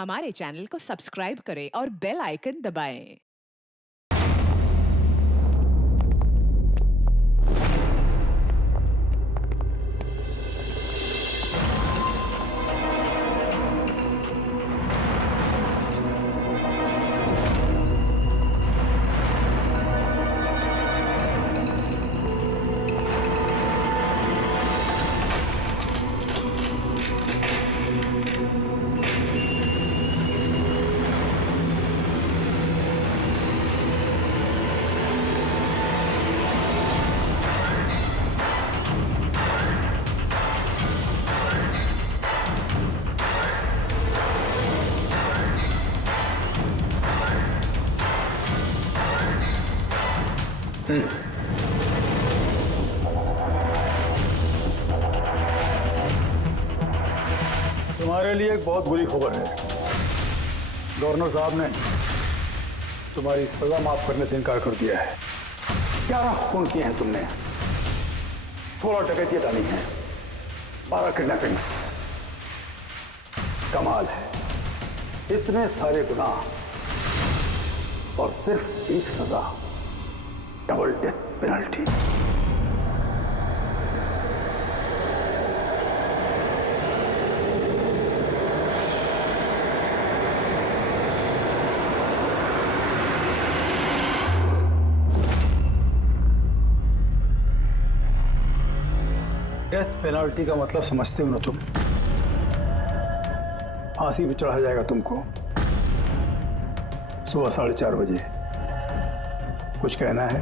हमारे चैनल को सब्सक्राइब करें और बेल आइकन दबाएं। तुम्हारे लिए एक बहुत बुरी खबर है। गवर्नर साहब ने तुम्हारी सजा माफ करने से इनकार कर दिया है। 11 खून किए हैं तुमने, 16 डकैतियां डाली हैं, 12 किडनैपिंग्स। कमाल है, इतने सारे गुनाह और सिर्फ एक सजा, double death penalty. Death penalty का मतलब समझते हो ना तुम? फांसी पे चढ़ाया जाएगा तुमको सुबह 4:30 बजे। कुछ कहना है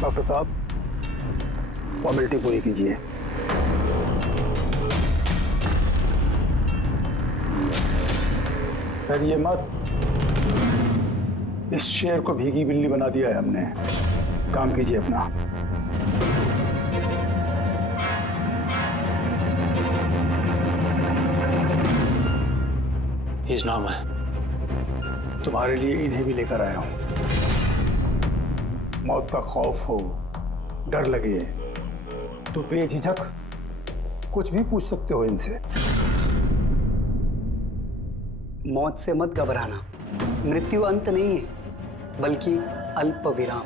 डॉक्टर साहब? फॉर्मेलिटी पूरी कीजिए। डरिए मत, इस शेर को भीगी बिल्ली बना दिया है हमने। काम कीजिए अपना। He's normal. तुम्हारे लिए इन्हें भी लेकर आया हूं। मौत का खौफ हो, डर लगे तो बेझिझक कुछ भी पूछ सकते हो इनसे। मौत से मत घबराना, मृत्यु अंत नहीं है बल्कि अल्प विराम।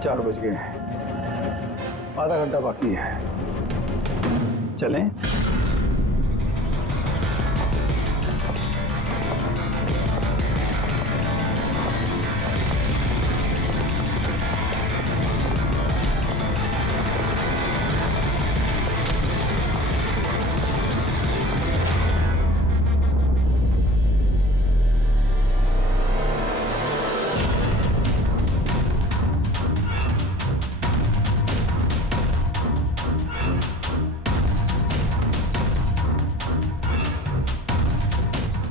4 बज गए हैं, आधा घंटा बाकी है। चलें?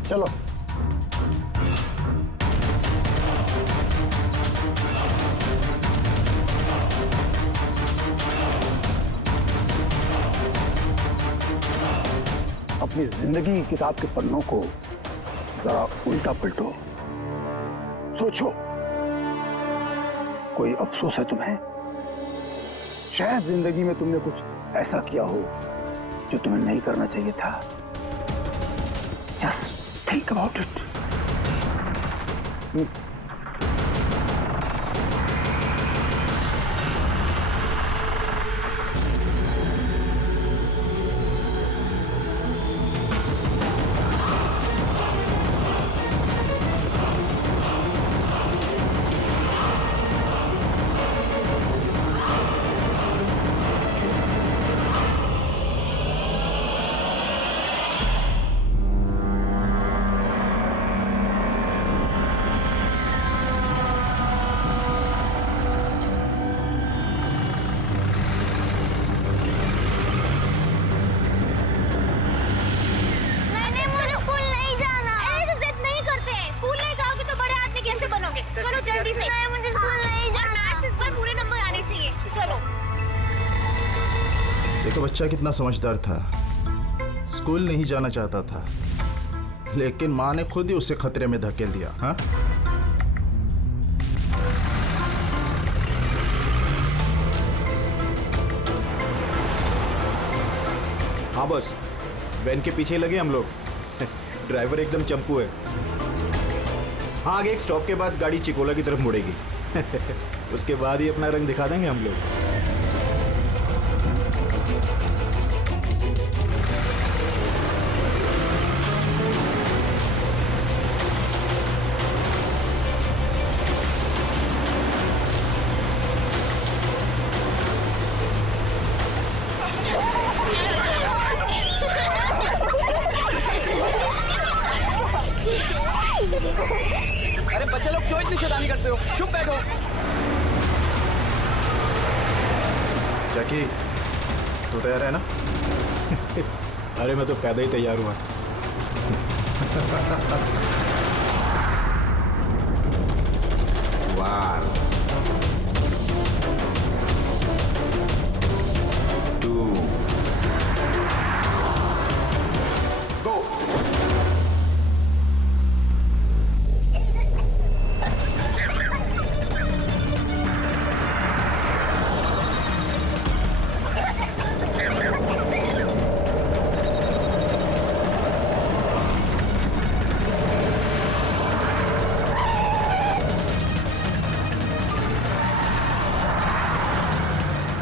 चलो। अपनी जिंदगी की किताब के पन्नों को जरा उल्टा पलटो, सोचो। कोई अफसोस है तुम्हें? शायद जिंदगी में तुमने कुछ ऐसा किया हो जो तुम्हें नहीं करना चाहिए था। Just think about it. देखो बच्चा कितना समझदार था, स्कूल नहीं जाना चाहता था, लेकिन माँ ने खुद ही उसे खतरे में धकेल दिया। हाँ, हाँ बॉस, वैन के पीछे लगे हम लोग। ड्राइवर एकदम चंपू है। हाँ, आगे एक स्टॉप के बाद गाड़ी चिकोला की तरफ मुड़ेगी। उसके बाद ही अपना रंग दिखा देंगे हम लोग। अरे बच्चे लोग क्यों इतनी शैतानी करते हो? चुप बैठो। जैकी, तू तैयार है ना? अरे मैं तो पैदा ही तैयार हुआ। One, two, go.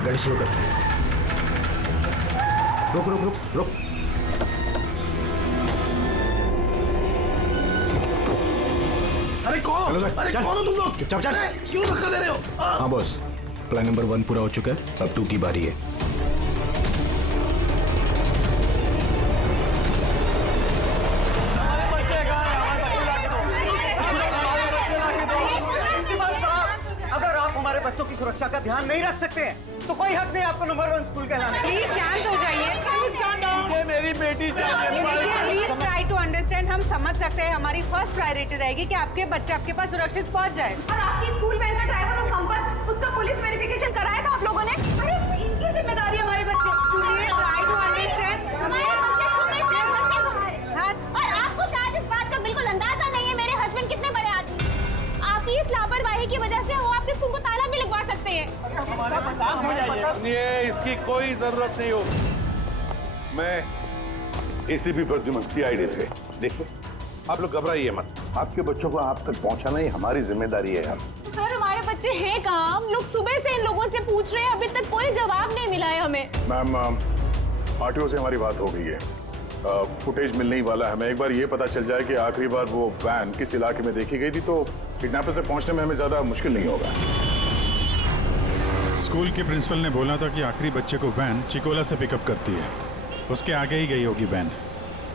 गाड़ी स्लो कर। रुक रुक रुक रुक। अरे कौन? हेलो सर, अरे चल। कौन हो तुम लोग? चुपचाप चल। अरे, क्यों धक्का दे रहे हो? हाँ बॉस, प्लान नंबर 1 पूरा हो चुका है, अब 2 की बारी है। अगर आप हमारे बच्चों की सुरक्षा का ध्यान नहीं रख सकते हैं तो कोई हक नहीं आपको नंबर 1 स्कूल कहलाने। प्लीज शांत हो जाइए। मुझे मेरी बेटी चाहिए। Please try to understand. हम समझ सकते हैं, हमारी फर्स्ट प्रायोरिटी रहेगी कि आपके बच्चे आपके पास सुरक्षित पहुंच जाए। और आपकी स्कूल वैन का ड्राइवर और संपत, उसका पुलिस वेरिफिकेशन कराया था आप लोगों ने? अरे इनकी जिम्मेदारी हमारे बच्चे। Please try to understand. और आपको शायद इस बात का बिल्कुल अंदाजा नहीं है मेरे हस्बैंड कितने बड़े आदमी। आपकी इस लापरवाही की वजह से वो आपके स्कूल को ताला भी लगवा सकते हैं। ये इसकी कोई जरूरत नहीं हो। मैं एसीपी प्रद्युमन सीआईडी से। देखिए, आप लोग घबराइए मत। आपके बच्चों को आप तक पहुंचाना ही हमारी जिम्मेदारी है यार। सर हमारे बच्चे हैं कहाँ? हम लोग सुबह से इन लोगों से पूछ रहे हैं, अभी तक कोई जवाब नहीं मिला है हमें। मैम, आरटीओ से हमारी बात हो गई है। फुटेज मिलने ही वाला है। हमें एक बार ये पता चल जाए कि आखिरी बार वो वैन किस इलाके में देखी गई थी तो किडनैपर से पहुंचने में हमें ज्यादा मुश्किल नहीं होगा। स्कूल के प्रिंसिपल ने बोला था कि आखिरी बच्चे को वैन चिकोला से पिकअप करती है। उसके आगे ही गई होगी वैन।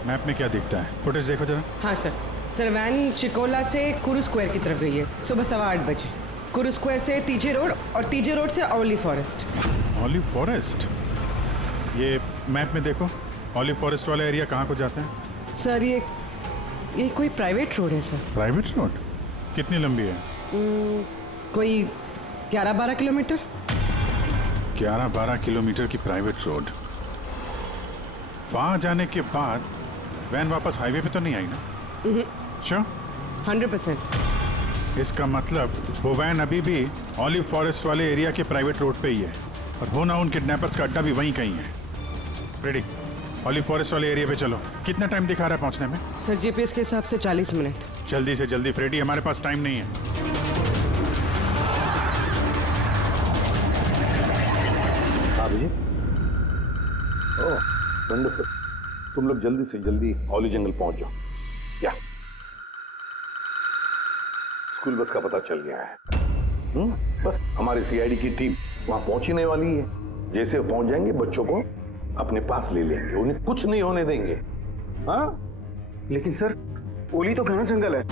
मैप में क्या दिखता है? फुटेज देखो जरा। हाँ सर वैन चिकोला से कुरू स्क्वायर की तरफ गई है सुबह 8:15 बजे। कुरू स्क्वायर से तीजे रोड और तीजे रोड से ओलिव फॉरेस्ट। Olive forest? ये मैप में देखो, ऑलिव फॉरेस्ट वाला एरिया कहाँ को जाता है? सर ये कोई प्राइवेट रोड है सर। Private road? कितनी लंबी है? कोई 11-12 किलोमीटर। 11-12 किलोमीटर की प्राइवेट रोड। वहाँ जाने के बाद वैन वापस हाईवे पे तो नहीं आई ना? श्योर? 100%। इसका मतलब वो वैन अभी भी ऑलिव फॉरेस्ट वाले एरिया के प्राइवेट रोड पे ही है और हो ना उन किडनैपर्स का अड्डा भी वहीं कहीं है। रेडी, ऑलिव फॉरेस्ट वाले एरिया पे चलो। कितना टाइम दिखा रहा है पहुंचने में? सर जीपीएस के हिसाब से 40 मिनट। जल्दी से जल्दी फ्रेडी, हमारे पास टाइम नहीं है। जी, ओह वंडरफुल। तुम लोग जल्दी से जल्दी ऑली जंगल पहुंच जाओ। या स्कूल बस का पता चल गया है। बस हमारी सीआईडी की टीम वहां पहुंचने वाली है। जैसे वो पहुंच जाएंगे बच्चों को अपने पास ले लेंगे, उन्हें कुछ नहीं होने देंगे। हाँ, लेकिन सर ओली तो घना जंगल है,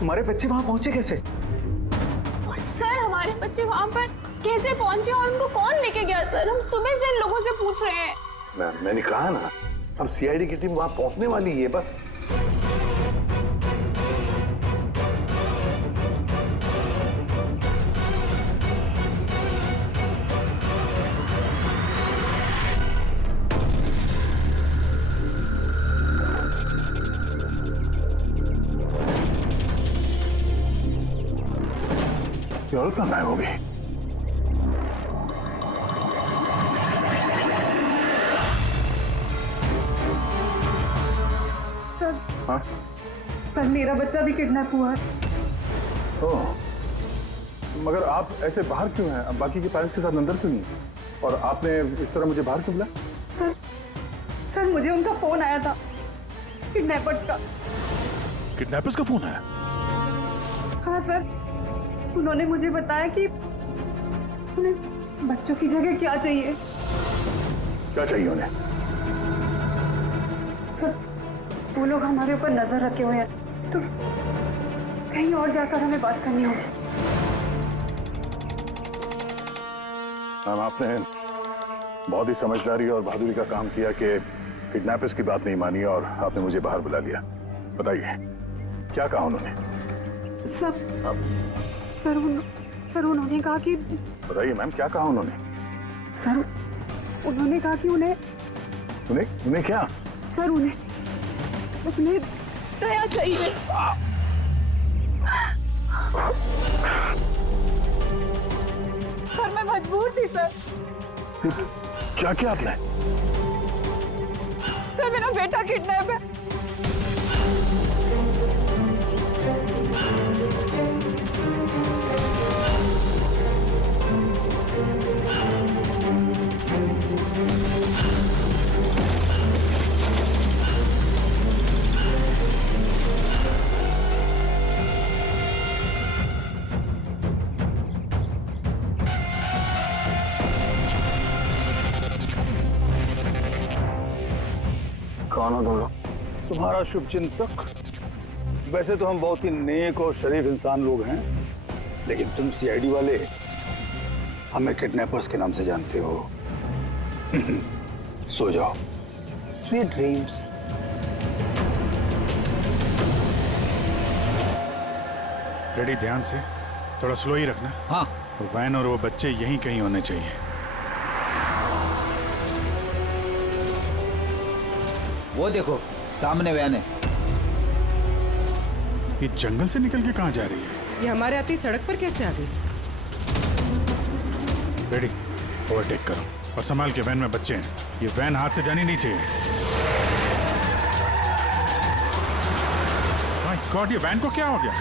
हमारे बच्चे वहां पहुंचे कैसे? और सर हमारे बच्चे वहाँ पर कैसे पहुंचे और उनको कौन लेके गया? सर हम सुबह से इन लोगों से पूछ रहे हैं। मैंने कहा ना, अब सीआईडी की टीम वहां पहुंचने वाली है बस। और कहाँ गायब हो गई? हाँ सर मेरा बच्चा भी किडनैप हुआ है। ओह, मगर आप ऐसे बाहर क्यों हैं? अब बाकी के पेरेंट्स के साथ अंदर क्यों नहीं? और आपने इस तरह मुझे बाहर क्यों बुलाया? सर मुझे उनका फोन आया था, किडनैपर्स का। किडनैपर्स का फोन आया? हाँ सर, उन्होंने मुझे बताया कि उन्हें बच्चों की जगह क्या चाहिए। क्या चाहिए उन्हें? सर वो लोग हमारे ऊपर नजर रखे हुए हैं, तो कहीं और जाकर हमें बात करनी होगी। मैम, आपने बहुत ही समझदारी और बहादुरी का काम किया कि किडनैपर्स की बात नहीं मानी और आपने मुझे बाहर बुला लिया। बताइए क्या कहा उन्होंने? सर उन्होंने कहा कि बताइए मैम, क्या कहा उन्होंने? सर उन्होंने कहा कि उन्हें क्या? सर उन्हें दया चाहिए। सर मैं मजबूर थी सर। क्या किया आपने? सर मेरा बेटा किडनैप है। कौन हो तुम लोग? तुम्हारा शुभचिंतक। वैसे तो हम बहुत ही नेक और शरीफ इंसान लोग हैं, लेकिन तुम सीआईडी वाले हमें किडनैपर्स के नाम से जानते हो। सो जाओ। Sweet dreams. रेडी, ध्यान से, थोड़ा स्लो ही रखना। हाँ। वैन और वो बच्चे यहीं कहीं होने चाहिए। वो देखो सामने वैन है। ये जंगल से निकल के कहाँ जा रही है? ये हमारे आते ही सड़क पर कैसे आ गई? रेडी, ओवरटेक करो और संभाल के, वैन में बच्चे हैं। ये वैन हाथ से जानी नहीं चाहिए। माय गॉड, ये वैन को क्या हो गया?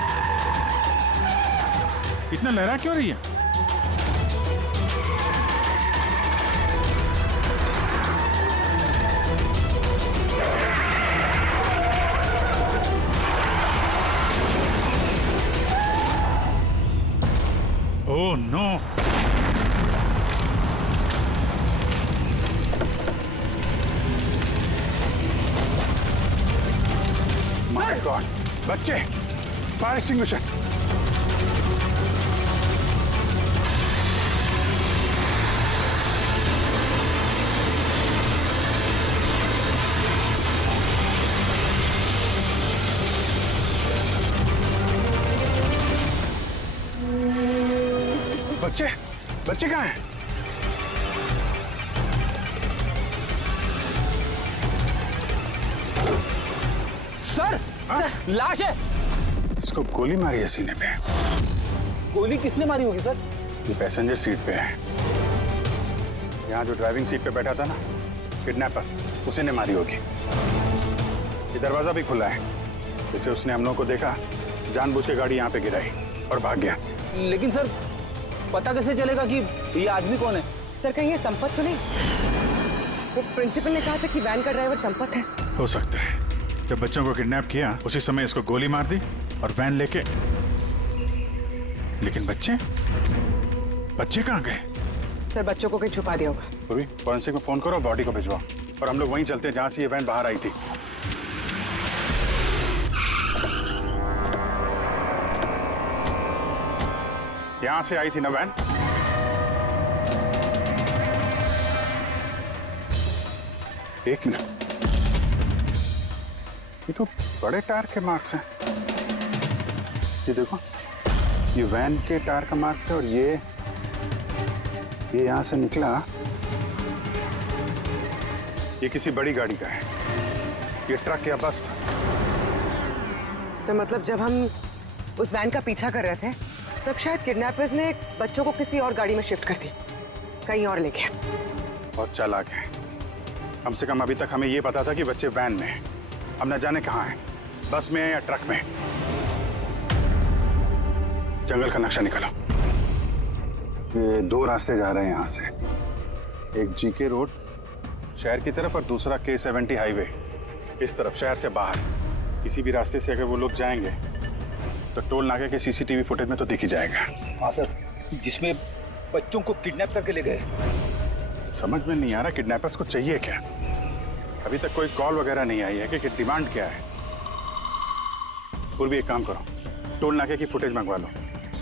इतना लहरा क्यों रही है? Oh no! माय गॉड, बच्चे! Fire extinguisher! बच्चे कहाँ हैं? सर, लाश है। इसको गोली मारी है सीने पे। गोली किसने मारी होगी सर? ये पैसेंजर सीट पे है। यहाँ जो ड्राइविंग सीट पे बैठा था ना, किडनैपर, उसी ने मारी होगी। ये दरवाजा भी खुला है। जैसे उसने हम लोगों को देखा, जानबूझ के गाड़ी यहाँ पे गिराई और भाग गया। लेकिन सर पता कैसे चलेगा कि ये आदमी कौन है? सर कहीं ये संपत तो नहीं? वो प्रिंसिपल ने कहा था कि वैन का ड्राइवर संपत है। हो सकता है। जब बच्चों को किडनैप किया उसी समय इसको गोली मार दी और वैन लेके। लेकिन बच्चे कहाँ गए? सर बच्चों को कहीं छुपा दिया होगा। अभी फॉरेंसिक में फोन करो, बॉडी को भिजवाओ और हम लोग वहीं चलते हैं जहां से ये वैन बाहर आई थी। यहां से आई थी ना वैन? एक मिनट, ये तो बड़े टायर के मार्क्स हैं। ये देखो, ये वैन के टायर का मार्क्स है और ये यहां से निकला। ये किसी बड़ी गाड़ी का है। ये ट्रक या बस था। सर मतलब जब हम उस वैन का पीछा कर रहे थे तब शायद किडनैपर्स ने बच्चों को किसी और गाड़ी में शिफ्ट कर दी, कहीं और ले गए। बहुत चालाक है। कम से कम अभी तक हमें ये पता था कि बच्चे वैन में हैं। अब न जाने कहाँ हैं। बस में या ट्रक में? जंगल का नक्शा निकालो। ये 2 रास्ते जा रहे हैं यहाँ से, एक जीके रोड शहर की तरफ और दूसरा K70 हाईवे इस तरफ शहर से बाहर। किसी भी रास्ते से अगर वो लोग जाएंगे तो टोल नाके के CCTV फुटेज में तो दिख ही जाएगा। हाँ सर, जिसमें बच्चों को किडनैप करके ले गए। समझ में नहीं आ रहा किडनैपर्स को चाहिए क्या? अभी तक कोई कॉल वगैरह नहीं आई है कि डिमांड क्या है। पूर्वी एक काम करो, टोल नाके की फुटेज मंगवा लो।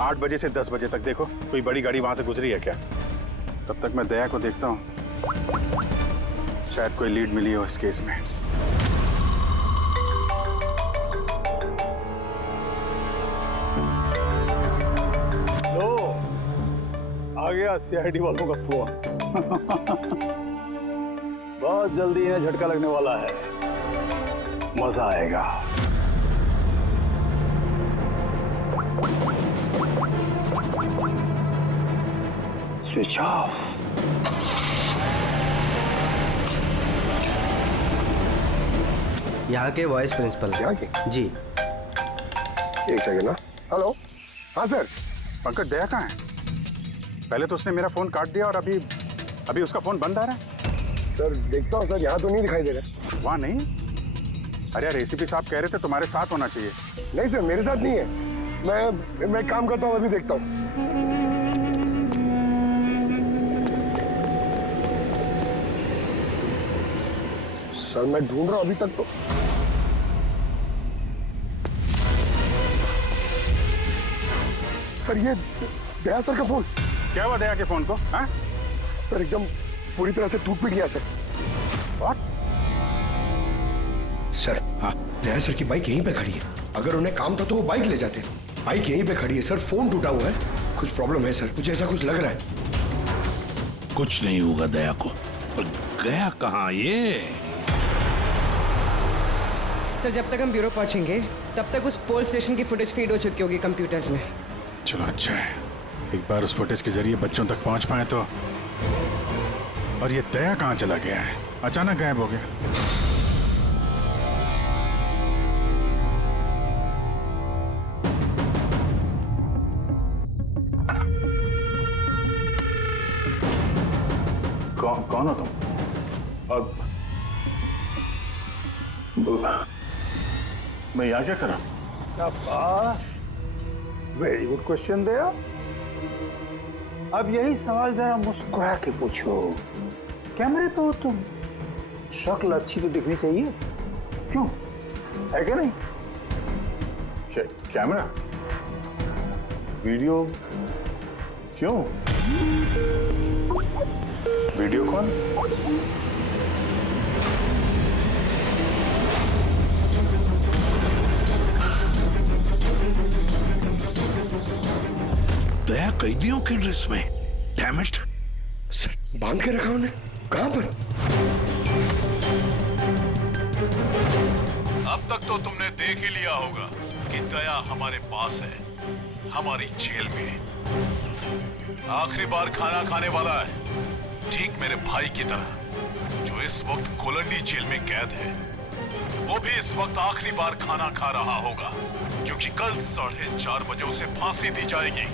8 बजे से 10 बजे तक देखो कोई बड़ी गाड़ी वहां से गुजरी है क्या। तब तक मैं दया को देखता हूँ, शायद कोई लीड मिली हो इस केस में। लो, आ गया CID वालों का फोन। बहुत जल्दी इन्हें झटका लगने वाला है, मजा आएगा। Switch off. यहाँ के वाइस प्रिंसिपल। यहाँ के? जी। एक सेकंड ना। हेलो। हाँ सर। पंकज, दया कहाँ है? पहले तो उसने मेरा फोन काट दिया और अभी उसका फोन बंद आ रहा है। सर देखता हूँ सर, यहाँ तो नहीं दिखाई दे रहा। वहाँ नहीं? अरे यार, ACP साहब कह रहे थे तुम्हारे साथ होना चाहिए। नहीं सर, मेरे साथ नहीं है। मैं काम करता हूँ, अभी देखता हूँ। सर मैं ढूंढ रहा हूँ अभी तक तो। सर ये दया सर का फोन। क्या हुआ दया के फोन को? हाँ? सर एकदम पूरी तरह से टूट पिट गया सर। What? सर हाँ, दया सर की बाइक यहीं पे खड़ी है। अगर उन्हें काम था तो वो बाइक ले जाते। बाइक यहीं पे खड़ी है सर, फोन टूटा हुआ है। कुछ प्रॉब्लम है सर, कुछ ऐसा कुछ लग रहा है। कुछ नहीं होगा दया को। पर गया कहाँ ये? सर जब तक हम ब्यूरो पहुंचेंगे तब तक उस पोल स्टेशन की फुटेज फीड हो चुकी होगी कंप्यूटर्स में। चलो अच्छा है, एक बार उस फुटेज के जरिए बच्चों तक पहुंच पाए तो। और ये दया कहाँ चला गया है? अचानक गायब हो गया। कौन हो तुम? और मैं यहाँ क्या कर रहा हूँ? वेरी गुड क्वेश्चन दया। अब यही सवाल जरा मुस्कुरा के पूछो। कैमरे पे हो तुम, शक्ल अच्छी तो दिखनी चाहिए, क्यों? है क्या नहीं? कैमरा, वीडियो क्यों? वीडियो कौन? दया कैदियों की ड्रेस में। Damn it. सर बांध के रखा उन्हें, कहां पर? अब तक तो तुमने देख ही लिया होगा कि दया हमारे पास है, हमारी जेल में। आखिरी बार खाना खाने वाला है, ठीक मेरे भाई की तरह, जो इस वक्त कोलंडी जेल में कैद है। वो भी इस वक्त आखिरी बार खाना खा रहा होगा, क्योंकि कल 4:30 बजे उसे फांसी दी जाएगी,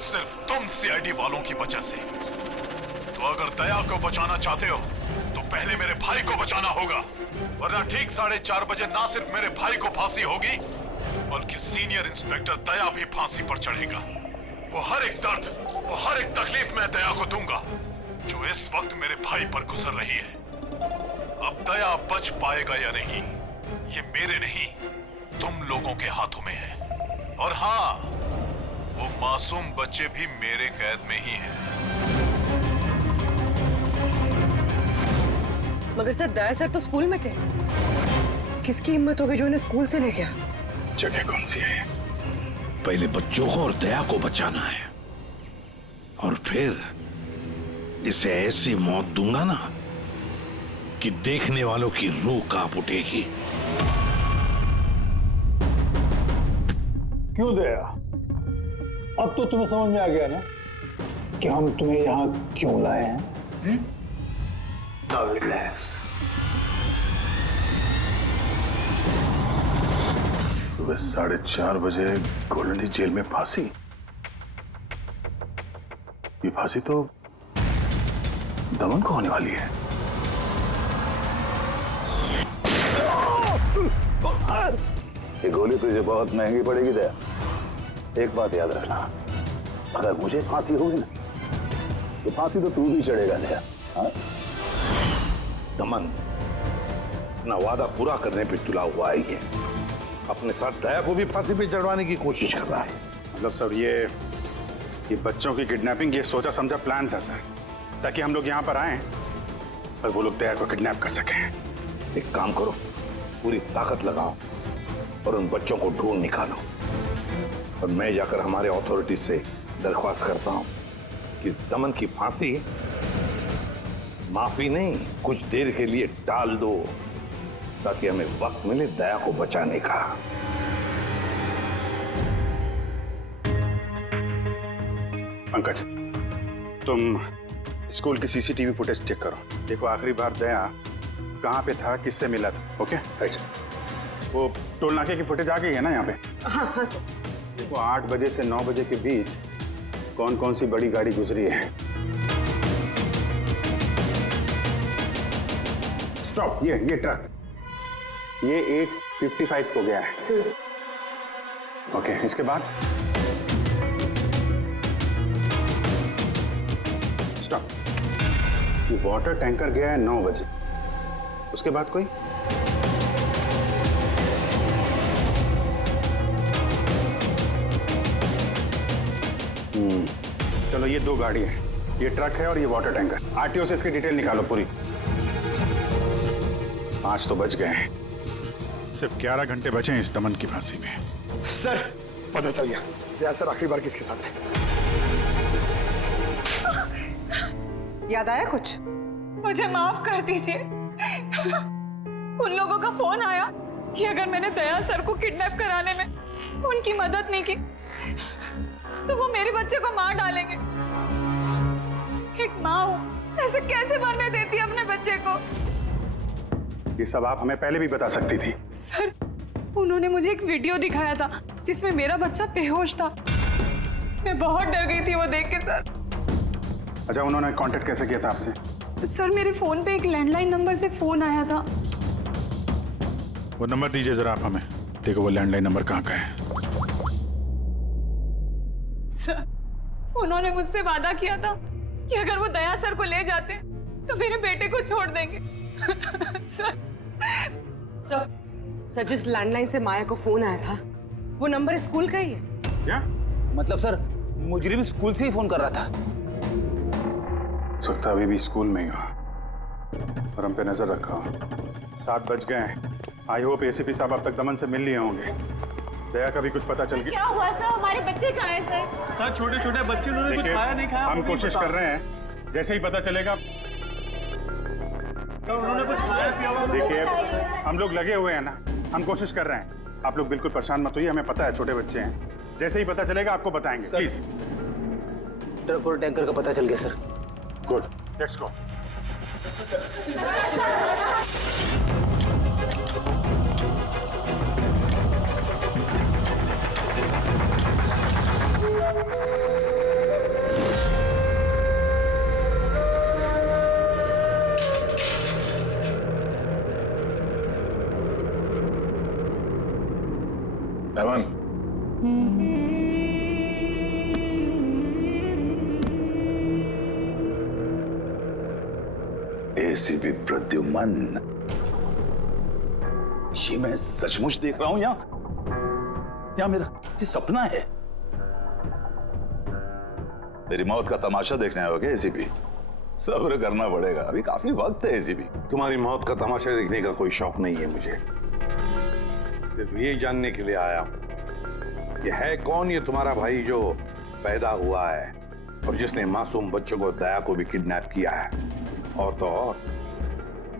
सिर्फ तुम CID वालों की वजह से। तो अगर दया को बचाना चाहते हो तो पहले मेरे भाई को बचाना होगा, वरना ठीक 4:30 बजे ना सिर्फ मेरे भाई को फांसी होगी, बल्कि सीनियर इंस्पेक्टर दया भी फांसी पर चढ़ेगा। वो हर एक दर्द, वो हर एक तकलीफ मैं दया को दूंगा, जो इस वक्त मेरे भाई पर गुजर रही है। अब दया बच पाएगा या नहीं, ये मेरे नहीं, तुम लोगों के हाथों में है। और हाँ, वो मासूम बच्चे भी मेरे कैद में ही हैं। मगर सर दया सर तो स्कूल में थे। किसकी हिम्मत होगी जो इन्हें स्कूल से ले गया? जगह कौन सी है? पहले बच्चों को और दया को बचाना है, और फिर इसे ऐसी मौत दूंगा ना कि देखने वालों की रूह कांप उठेगी। क्यों दया? अब तो तुम्हें समझ में आ गया ना कि हम तुम्हें यहाँ क्यों लाए हैं? Now relax. सुबह 4:30 बजे गोल्डन रीच जेल में फांसी। ये फांसी तो दमन को होने वाली है। ये गोली तुझे बहुत महंगी पड़ेगी दया। एक बात याद रखना, अगर मुझे फांसी होगी ना तो फांसी तो तू भी चढ़ेगा दया। हाँ? दमन अपना वादा पूरा करने पे तुला हुआ है ये। अपने साथ दया को भी फांसी पे चढ़वाने की कोशिश कर रहा है। मतलब सर ये बच्चों की किडनैपिंग ये सोचा समझा प्लान था सर, ताकि हम लोग यहाँ पर आए और वो लोग दया को किडनैप कर सकें। एक काम करो, पूरी ताकत लगाओ और उन बच्चों को ढूंढ निकालो। और मैं जाकर हमारे अथॉरिटी से दरख्वास्त करता हूं कि दमन की फांसी माफी नहीं, कुछ देर के लिए टाल दो, ताकि हमें वक्त मिले दया को बचाने का। पंकज, तुम स्कूल की सीसीटीवी फुटेज चेक करो। देखो आखिरी बार दया कहाँ पे था, किससे मिला था। ओके, वो टोल नाके की फुटेज आ गई है ना यहाँ पे? हाँ हाँ सर। देखो 8 बजे से 9 बजे के बीच कौन कौन सी बड़ी गाड़ी गुजरी है। स्टॉप, ये ट्रक, ये 8:55 को गया है। ओके, इसके बाद स्टॉप, ये वाटर टैंकर गया है 9 बजे। उसके बाद कोई? चलो ये 2 गाड़ी है, ये ट्रक है और ये वाटर टैंकर। आरटीओ से इसकी डिटेल निकालो पूरी। 5 तो बच गए हैं, सिर्फ 11 घंटे बचे हैं इस दमन की फांसी में। सर पता चल गया, दया सर आखिरी बार किसके साथ थे। याद आया कुछ? मुझे माफ कर दीजिए। उन लोगों का फोन आया कि अगर मैंने दया सर को किडनैप कराने में उनकी मदद नहीं की तो वो मेरे बच्चे को मार डालेंगे। एक माँ हूं, ऐसे कैसे मरने देती है अपने बच्चे को? ये सब आप हमें पहले भी बता सकती थी। सर, उन्होंने मुझे एक वीडियो दिखाया था जिसमें मेरा बच्चा बेहोश था। मैं बहुत डर गई थी वो देख के सर। अच्छा, उन्होंने कांटेक्ट कैसे किया था आपसे? सर, मेरे फोन पे एक लैंडलाइन नंबर से फोन आया था। वो नंबर दीजिए जरा आप हमें। देखो वो लैंडलाइन नंबर कहाँ का है। सर, उन्होंने मुझसे वादा किया था कि अगर वो दया सर को ले जाते तो मेरे बेटे को छोड़ देंगे। सर जिस लैंडलाइन से माया को फोन आया था वो नंबर स्कूल का ही है। क्या मतलब सर, मुजरिम स्कूल से ही फोन कर रहा था। सकता अभी भी स्कूल में ही हो और हम पे नजर रखा हो। 7 बज गए हैं। आई होप एसीपी साहब अब तक दमन से मिल लिए होंगे। दया का भी कुछ पता चल गया। क्या हुआ सर? हमारे बच्चे कहाँ हैं सर? सर छोटे छोटे बच्चे, उन्होंने कुछ खाया नहीं खाया। हम कोशिश कर रहे हैं, जैसे ही पता चलेगा। उन्होंने कुछ खाया पिया? देखिए हम लोग लगे हुए हैं ना, हम कोशिश कर रहे हैं। आप लोग बिल्कुल परेशान मत होइए, हमें पता है छोटे बच्चे हैं। जैसे ही पता चलेगा आपको बताएंगे। प्लीज। ट्रक और टैंकर का पता चल गया sir. Good, let's go. Daman, ACP Pradyuman, ये मैं सचमुच देख रहा हूं या मेरा ये सपना है? मेरी मौत का तमाशा देखने आओगे एसीपी? सब्र करना पड़ेगा, अभी काफी वक्त है एसीपी। तुम्हारी मौत का तमाशा देखने का कोई शौक नहीं है मुझे। सिर्फ ये जानने के लिए आया हूं कि है कौन ये तुम्हारा भाई जो पैदा हुआ है और जिसने मासूम बच्चों को, दया को भी किडनैप किया है। और तो और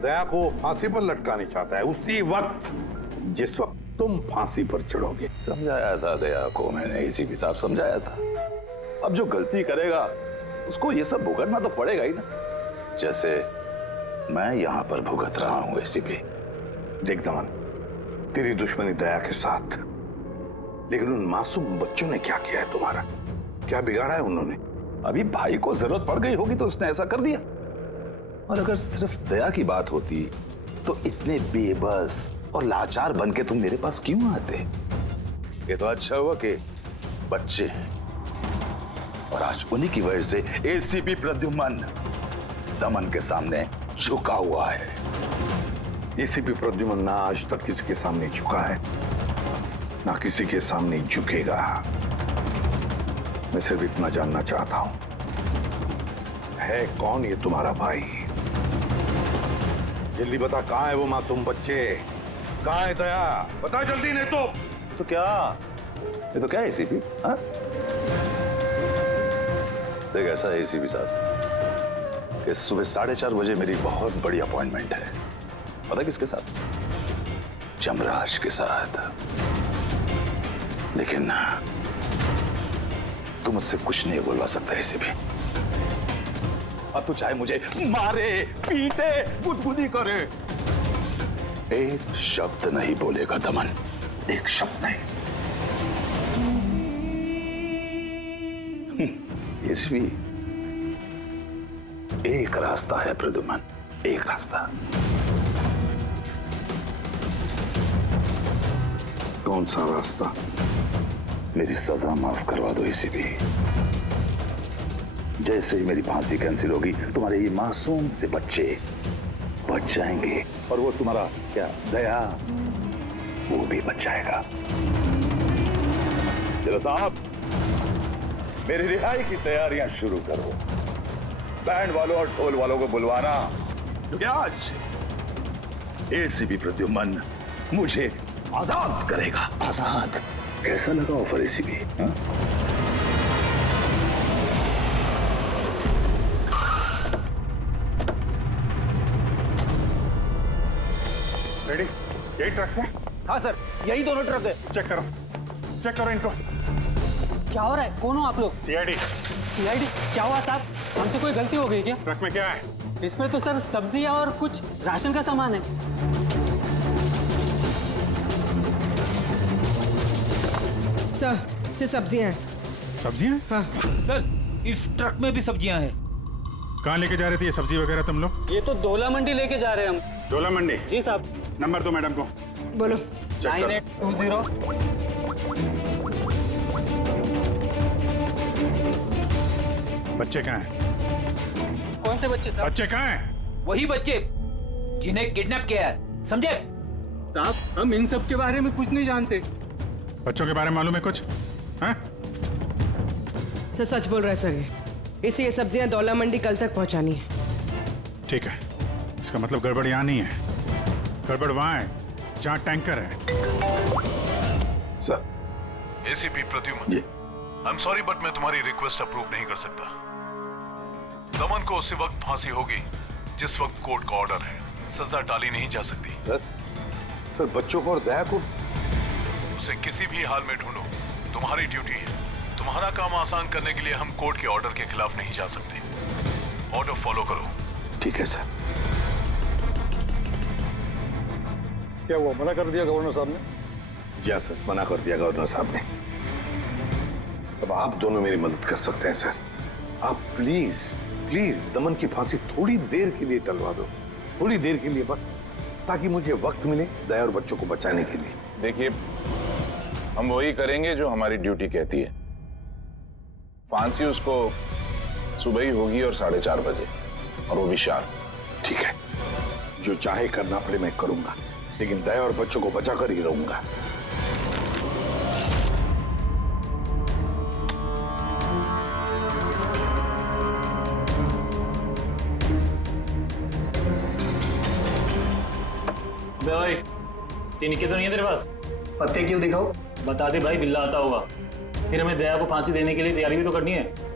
दया को फांसी पर लटकाना चाहता है उसी वक्त जिस वक्त तुम फांसी पर चढ़ोगे। समझाया था दया को मैंने एसीपी साहब, समझाया था। अब जो गलती करेगा उसको ये सब भुगतना तो पड़ेगा ही ना, जैसे मैं यहां पर भुगत रहा हूं एसीपी। देख दमन, तेरी दुश्मनी दया के साथ लेकिन उन मासूम बच्चों ने क्या किया है तुम्हारा? क्या बिगाड़ा है उन्होंने? अभी भाई को जरूरत पड़ गई होगी तो उसने ऐसा कर दिया। और अगर सिर्फ दया की बात होती तो इतने बेबस और लाचार बन के तुम मेरे पास क्यों आते? ये तो अच्छा हुआ कि बच्चे हैं और आज उन्हीं की वजह से एसीपी प्रद्युम्न दमन के सामने झुका हुआ है। एसीपी प्रद्युम्न ना आज तक किसी के सामने झुका है, ना किसी के सामने झुकेगा। मैं सिर्फ इतना जानना चाहता हूं, है कौन ये तुम्हारा भाई? जल्दी बता, कहां है वो मासूम बच्चे? कहां है दया? बता जल्दी, नहीं तो क्या? ये तो क्या है एसीपी? हाँ? देख, ऐसा है एसीपी साहब कि सुबह 4:30 बजे मेरी बहुत बड़ी अपॉइंटमेंट है। पता किसके साथ? जमराज के साथ। लेकिन तू मुझसे कुछ नहीं बोलवा सकता एसीपी। अब तू चाहे मुझे मारे, पीटे, गुदगुदी करे, एक शब्द नहीं बोलेगा दमन, एक शब्द नहीं। एसीपी, एक रास्ता है प्रद्युम्न, एक रास्ता। कौन सा रास्ता? मेरी सजा माफ करवा दो एसीपी। जैसे ही मेरी फांसी कैंसिल होगी, तुम्हारे ये मासूम से बच्चे बच जाएंगे और वो तुम्हारा क्या दया, वो भी बच जाएगा। चलो साहब, मेरी रिहाई की तैयारियां शुरू करो। बैंड वालों और ढोल वालों को बुलवाना, क्योंकि आज एसीपी प्रद्युम्न मुझे आजाद करेगा। आजाद। कैसा लगा ऑफर एसीपी? रेडी? यही ट्रक है? हाँ सर, यही दोनों ट्रक है। चेक करो इनको। क्या हो रहा है? कौन हो आप लोग? सीआईडी। सीआईडी? क्या हुआ साहब? हमसे कोई गलती हो गई क्या? ट्रक में क्या है? इसमें तो सर सब्जियां और कुछ राशन का सामान है। सर, ये सब्जियां हैं। सब्जियां? हाँ सर, इस ट्रक में भी सब्जियां हैं। कहाँ लेके जा रहे थे ये सब्जी वगैरह तुम लोग? ये तो डोला मंडी लेके जा रहे हैं हम। डोला मंडी? जी साहब। नंबर दो मैडम को। बोलो। 9820। बच्चे कहाँ हैं? कौन से बच्चे साहब? बच्चे कहाँ हैं? वही बच्चे जिन्हें किडनैप किया है, समझे? साहब, हम इन सब के बारे में कुछ नहीं जानते। बच्चों के बारे में मालूम है कुछ? हाँ? सर सच बोल रहा है सर, इसे ये सब्जियां दौला मंडी कल तक पहुंचानी है। ठीक है, इसका मतलब गड़बड़ यहाँ नहीं है, गड़बड़ वहाँ है जहाँ टैंकर है। Sir. ACP Pradyuman, I am sorry but मैं तुम्हारी रिक्वेस्ट अप्रूव नहीं कर सकता। दमन को उसी वक्त फांसी होगी जिस वक्त कोर्ट का ऑर्डर है, सजा टाली नहीं जा सकती। सर बच्चों को और दया को उसे किसी भी हाल में ढूंढो, तुम्हारी ड्यूटी है। तुम्हारा काम आसान करने के लिए हम कोर्ट के ऑर्डर के खिलाफ नहीं जा सकते। ऑर्डर फॉलो करो। ठीक है सर। क्या हुआ, मना कर दिया गवर्नर साहब ने? जी सर, मना कर दिया गवर्नर साहब ने। अब आप दोनों मेरी मदद कर सकते हैं सर। आप प्लीज दमन की फांसी थोड़ी देर के लिए टलवा दो, थोड़ी देर के लिए बस, ताकि मुझे वक्त मिले दया और बच्चों को बचाने के लिए। देखिए, हम वही करेंगे जो हमारी ड्यूटी कहती है। फांसी उसको सुबह ही होगी और 4:30 बजे, और वो भी शार्प। ठीक है, जो चाहे करना पड़े मैं करूंगा, लेकिन दया और बच्चों को बचा कर ही रहूंगा। भाई, तीन इक्के तो नहीं है तेरे पास? पत्ते क्यों दिखाओ? बता दे भाई, बिल्ला आता होगा। फिर हमें दया को फांसी देने के लिए तैयारी भी तो करनी है।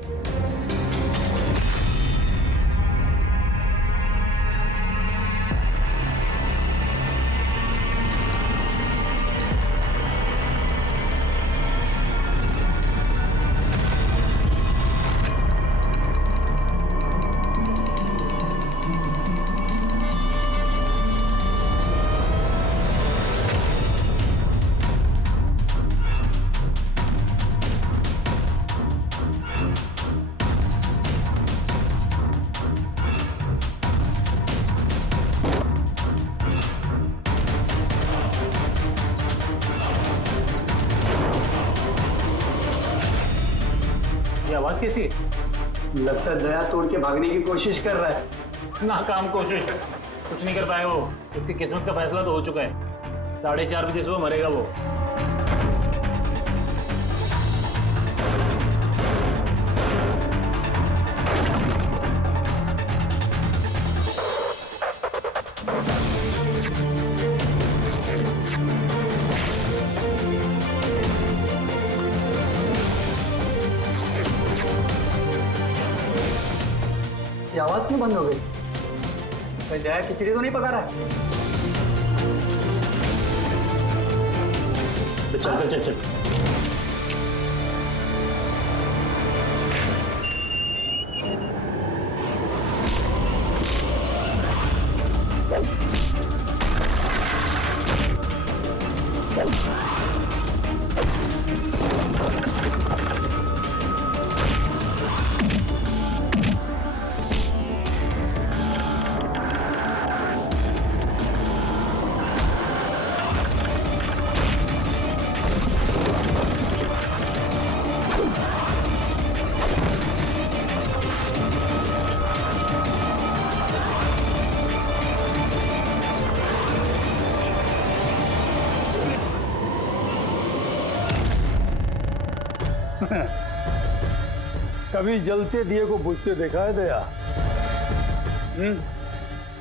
आवाज कैसी है? लगता है दया तोड़ के भागने की कोशिश कर रहा है। नाकाम कोशिश, कुछ नहीं कर पाए वो। उसकी किस्मत का फैसला तो हो चुका है। 4:30 बजे सुबह मरेगा वो। ये आवाज क्यों बंद हो गई? कोई दया खिचड़ी तो नहीं पका रहा है? चल चल चल। कभी जलते दिए को बुझते देखा है दया?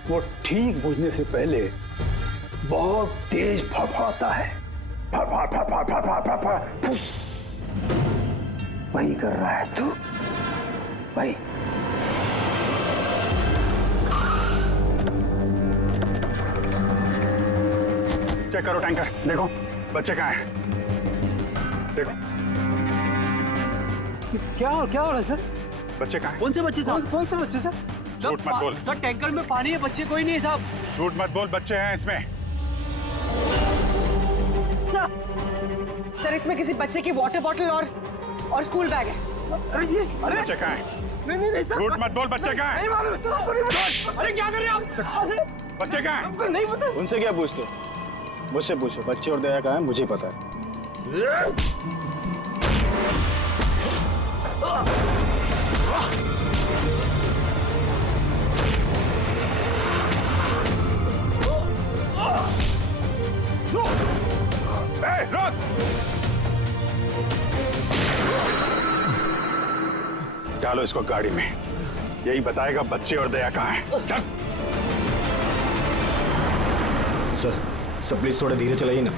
वो ठीक बुझने से पहले बहुत तेज फड़फड़ाता है। फड़फड़ फड़फड़ फड़फड़ फड़फड़ फुस। वही कर रहा है तू, वही। चेक करो टैंकर, देखो बच्चे कहाँ हैं? देखो क्या हो रहा है सर? बच्चे कहाँ हैं? कौन से बच्चे साहब? कौन से बच्चे सर? झूठ मत बोल। सर टैंकर में पानी है, बच्चे कोई नहीं है साहब। झूठ मत बोल, बच्चे हैं इसमें। सर इसमें किसी बच्चे की वाटर बॉटल और स्कूल बैग है। अरे बच्चे कहाँ हैं? नहीं सर। झूठ मत बोल, बच्चे कहाँ हैं? नहीं मालूम सर, आपको नहीं पता। अरे क्या कर रहे हैं आप? बच्चे कहाँ हैं? आपको नहीं पता? उनसे क्या पूछते? मुझसे पूछो, बच्चे और दया कहाँ है मुझे पता है। डालो इसको गाड़ी में, यही बताएगा बच्चे और दया कहाँ हैं। चल। सर प्लीज थोड़ा धीरे चलाइए ना,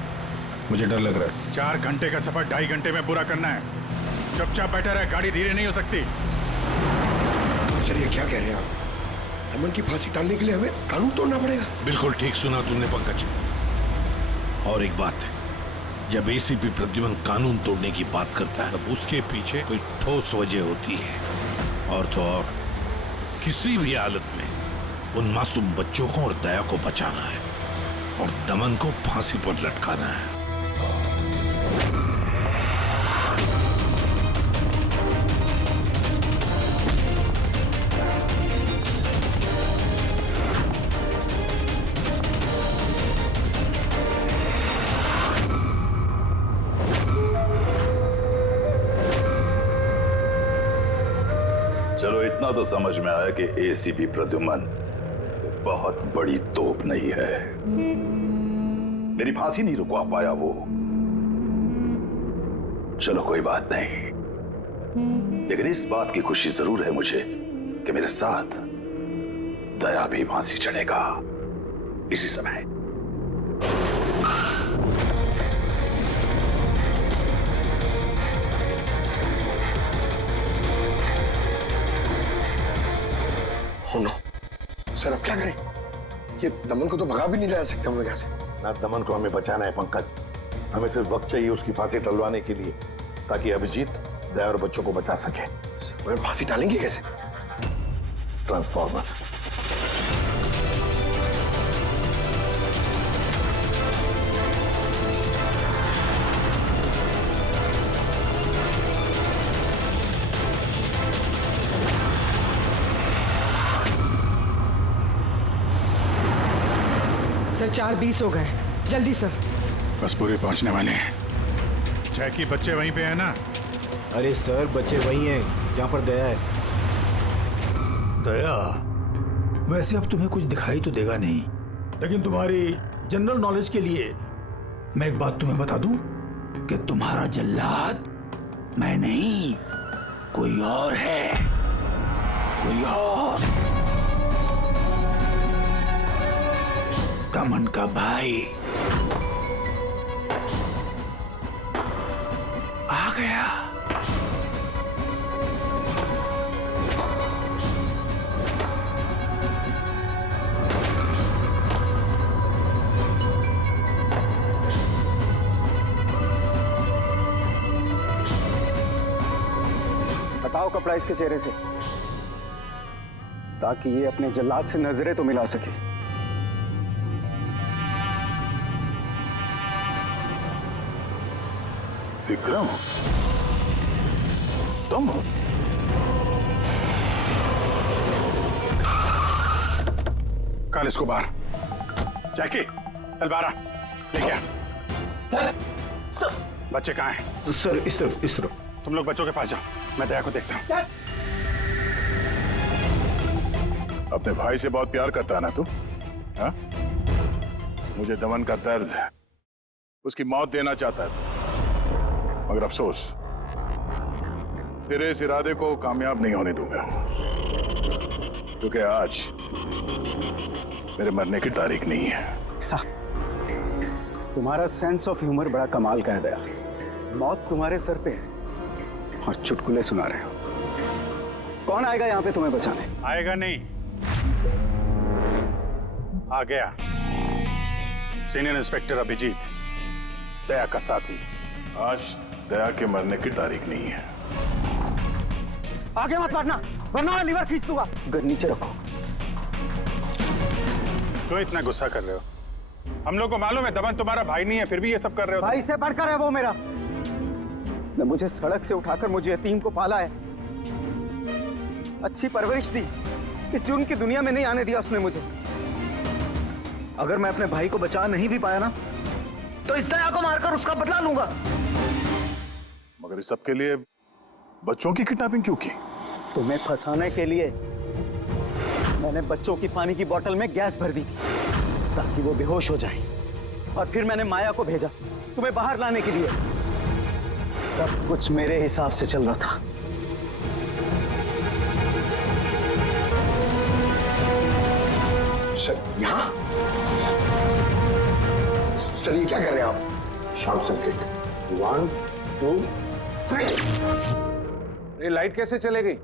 मुझे डर लग रहा है। 4 घंटे का सफर 2.5 घंटे में पूरा करना है। चुपचाप बैठा रहे, गाड़ी धीरे नहीं हो सकती। सर ये क्या कह रहे हैं आप? दमन की फांसी टालने के लिए हमें कानून तोड़ना पड़ेगा? बिल्कुल ठीक सुना तुमने पंकज। और एक बात है, जब एसीपी प्रद्युमन कानून तोड़ने की बात करता है तब उसके पीछे कोई ठोस वजह होती है। और तो और किसी भी हालत में उन मासूम बच्चों को और दया को बचाना है और दमन को फांसी पर लटकाना है। चलो इतना तो समझ में आया कि एसीपी प्रद्युमन बहुत बड़ी तोप नहीं है। मेरी फांसी नहीं रुकवा पाया वो। चलो कोई बात नहीं, लेकिन इस बात की खुशी जरूर है मुझे कि मेरे साथ दया भी फांसी चढ़ेगा इसी समय। सर अब क्या करें? ये दमन को तो भगा भी नहीं ला सकते हम लोग यहाँ से। ना दमन को हमें बचाना है पंकज, हमें सिर्फ वक्त चाहिए उसकी फांसी टलवाने के लिए, ताकि अभिजीत दया और बच्चों को बचा सके। मगर फांसी टालेंगे कैसे? ट्रांसफॉर्मर। सर 4:20 हो गए, जल्दी सर। बस पूरे पहुंचने वाले हैं। जैकी बच्चे वहीं पे है ना? अरे सर बच्चे वहीं हैं, जहां पर दया है। दया, वैसे अब तुम्हें कुछ दिखाई तो देगा नहीं, लेकिन तुम्हारी जनरल नॉलेज के लिए मैं एक बात तुम्हें बता दूं कि तुम्हारा जल्लाद मैं नहीं, कोई और है, कोई और। दमन का भाई आ गया। हटाओ कपड़ा इसके चेहरे से, ताकि ये अपने जल्लाद से नजरें तो मिला सके। विक्रम, तुम काल इसको बाहर। जैकी, तलवारा लेके आ। बच्चे कहाँ हैं? सर इस तरफ, इस तरफ। तुम लोग बच्चों के पास जाओ, मैं दया को देखता हूँ। अपने भाई से बहुत प्यार करता है ना तू? हाँ? मुझे दमन का दर्द, उसकी मौत देना चाहता है, मगर अफसोस तेरे इस इरादे को कामयाब नहीं होने दूंगा, क्योंकि आज मेरे मरने की तारीख नहीं है। तुम्हारा सेंस ऑफ ह्यूमर बड़ा कमाल का है दया। मौत तुम्हारे सर पे है और चुटकुले सुना रहे हो। कौन आएगा यहाँ पे तुम्हें बचाने? आएगा नहीं, आ गया। सीनियर इंस्पेक्टर अभिजीत, दया का साथी। आज दया के मरने की तारीख नहीं है। आगे मत बढ़ना, वरना लीवर खींच दूंगा। गन नीचे रखो। क्यों इतना गुस्सा कर रहे हो? हम लोग को मालूम है दमन तुम्हारा भाई नहीं है, फिर भी ये सब कर रहे हो। भाई से बढ़कर है वो मेरा। उसने मुझे सड़क से उठाकर मुझे यतीम को पाला है, अच्छी परवरिश दी। इस जुर्म की दुनिया में नहीं आने दिया उसने मुझे। अगर मैं अपने भाई को बचा नहीं भी पाया ना, तो इस दया को मारकर उसका बदला लूंगा। मगर इस सब के लिए बच्चों की किडनैपिंग क्यों की? तुम्हें फंसाने के लिए मैंने बच्चों की पानी की बोतल में गैस भर दी थी, ताकि वो बेहोश हो जाए। और फिर मैंने माया को भेजा तुम्हें बाहर लाने के लिए। सब कुछ मेरे हिसाब से चल रहा था। सर यहाँ? सर ये क्या कर रहे हैं आप? Short circuit. 1 2 3। ये लाइट कैसे चले गई?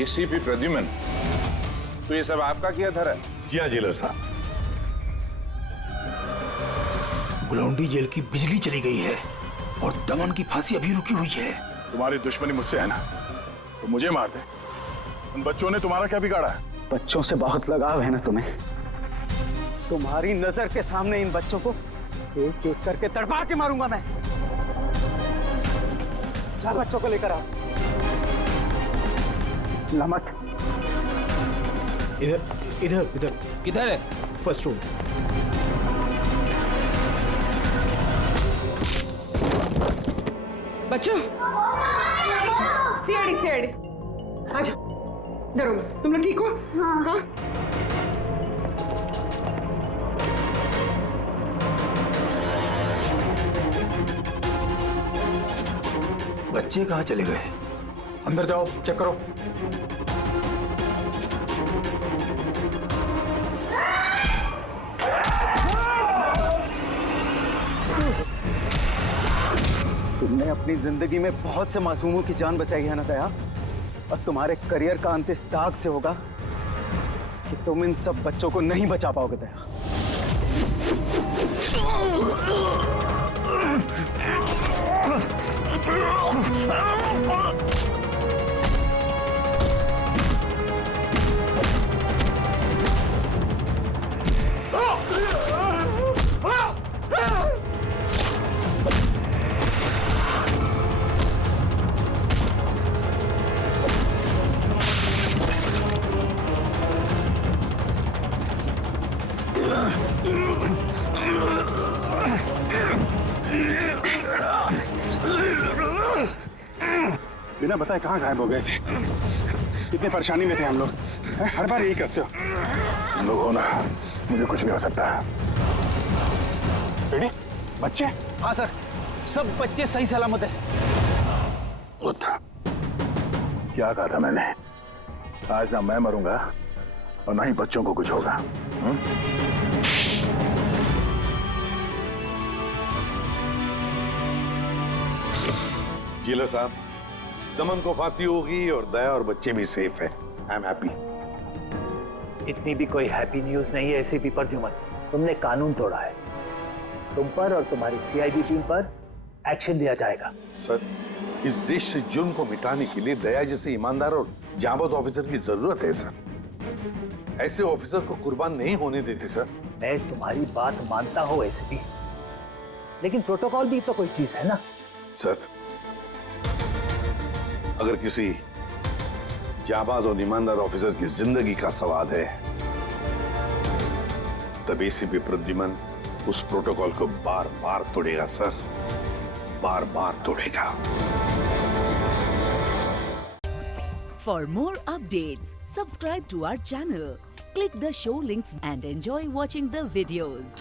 एसीपी प्रद्युमन, तो ये सब आपका किया धरा है? जी हाँ जेलर साहब। गुलौंडी जेल की बिजली चली गई है और दमन की फांसी अभी रुकी हुई है। तुम्हारी दुश्मनी मुझसे है ना, तो मुझे मार दे। उन बच्चों ने तुम्हारा क्या बिगाड़ा है? बच्चों से बहुत लगाव है ना तुम्हें। तुम्हारी नजर के सामने इन बच्चों को एक एक करके तड़पा के मारूंगा मैं। जा बच्चों को लेकर आओ। लमत, इधर इधर इधर। किधर है? First room. बच्चों, सीआईडी सीआईडी, आजा। डरो मत, तुम लोग ठीक हो? हाँ। बच्चे कहाँ चले गए? अंदर जाओ, चेक करो। तुमने अपनी जिंदगी में बहुत से मासूमों की जान बचाई है ना दया, और तुम्हारे करियर का अंत इस दाग से होगा कि तुम इन सब बच्चों को नहीं बचा पाओगे दया। बिना बताए कहाँ गायब हो गए थे? कितनी परेशानी में थे हम लोग। हर बार यही करते हो तुम लोग हो ना। मुझे कुछ नहीं हो सकता। रेडी? बच्चे? हाँ सर, सब बच्चे सही सलामत है। क्या कहा था मैंने? आज ना मैं मरूंगा और ना ही बच्चों को कुछ होगा। जिला साहब, दमन को फांसी होगी और दया और बच्चे भी सेफ है। I am happy. इतनी भी कोई हैप्पी न्यूज नहीं है एसीपी प्रद्युमन। तुमने कानून तोड़ा है। तुम पर और तुम्हारी सीआईडी टीम पर एक्शन लिया जाएगा। सर, इस देश से जुर्म को मिटाने के लिए दया जैसे ईमानदार और जाबाज ऑफिसर की जरूरत है सर। ऐसे ऑफिसर को कुर्बान नहीं होने देते सर। मैं तुम्हारी बात मानता हूं एसीपी, लेकिन प्रोटोकॉल भी तो कोई चीज है ना। सर, अगर किसी जाबाज और ईमानदार ऑफिसर की जिंदगी का सवाल है, तब एसीपी प्रद्युमन उस प्रोटोकॉल को बार बार तोड़ेगा सर, बार बार तोड़ेगा। For more updates, subscribe to our channel, click the show links and enjoy watching the videos.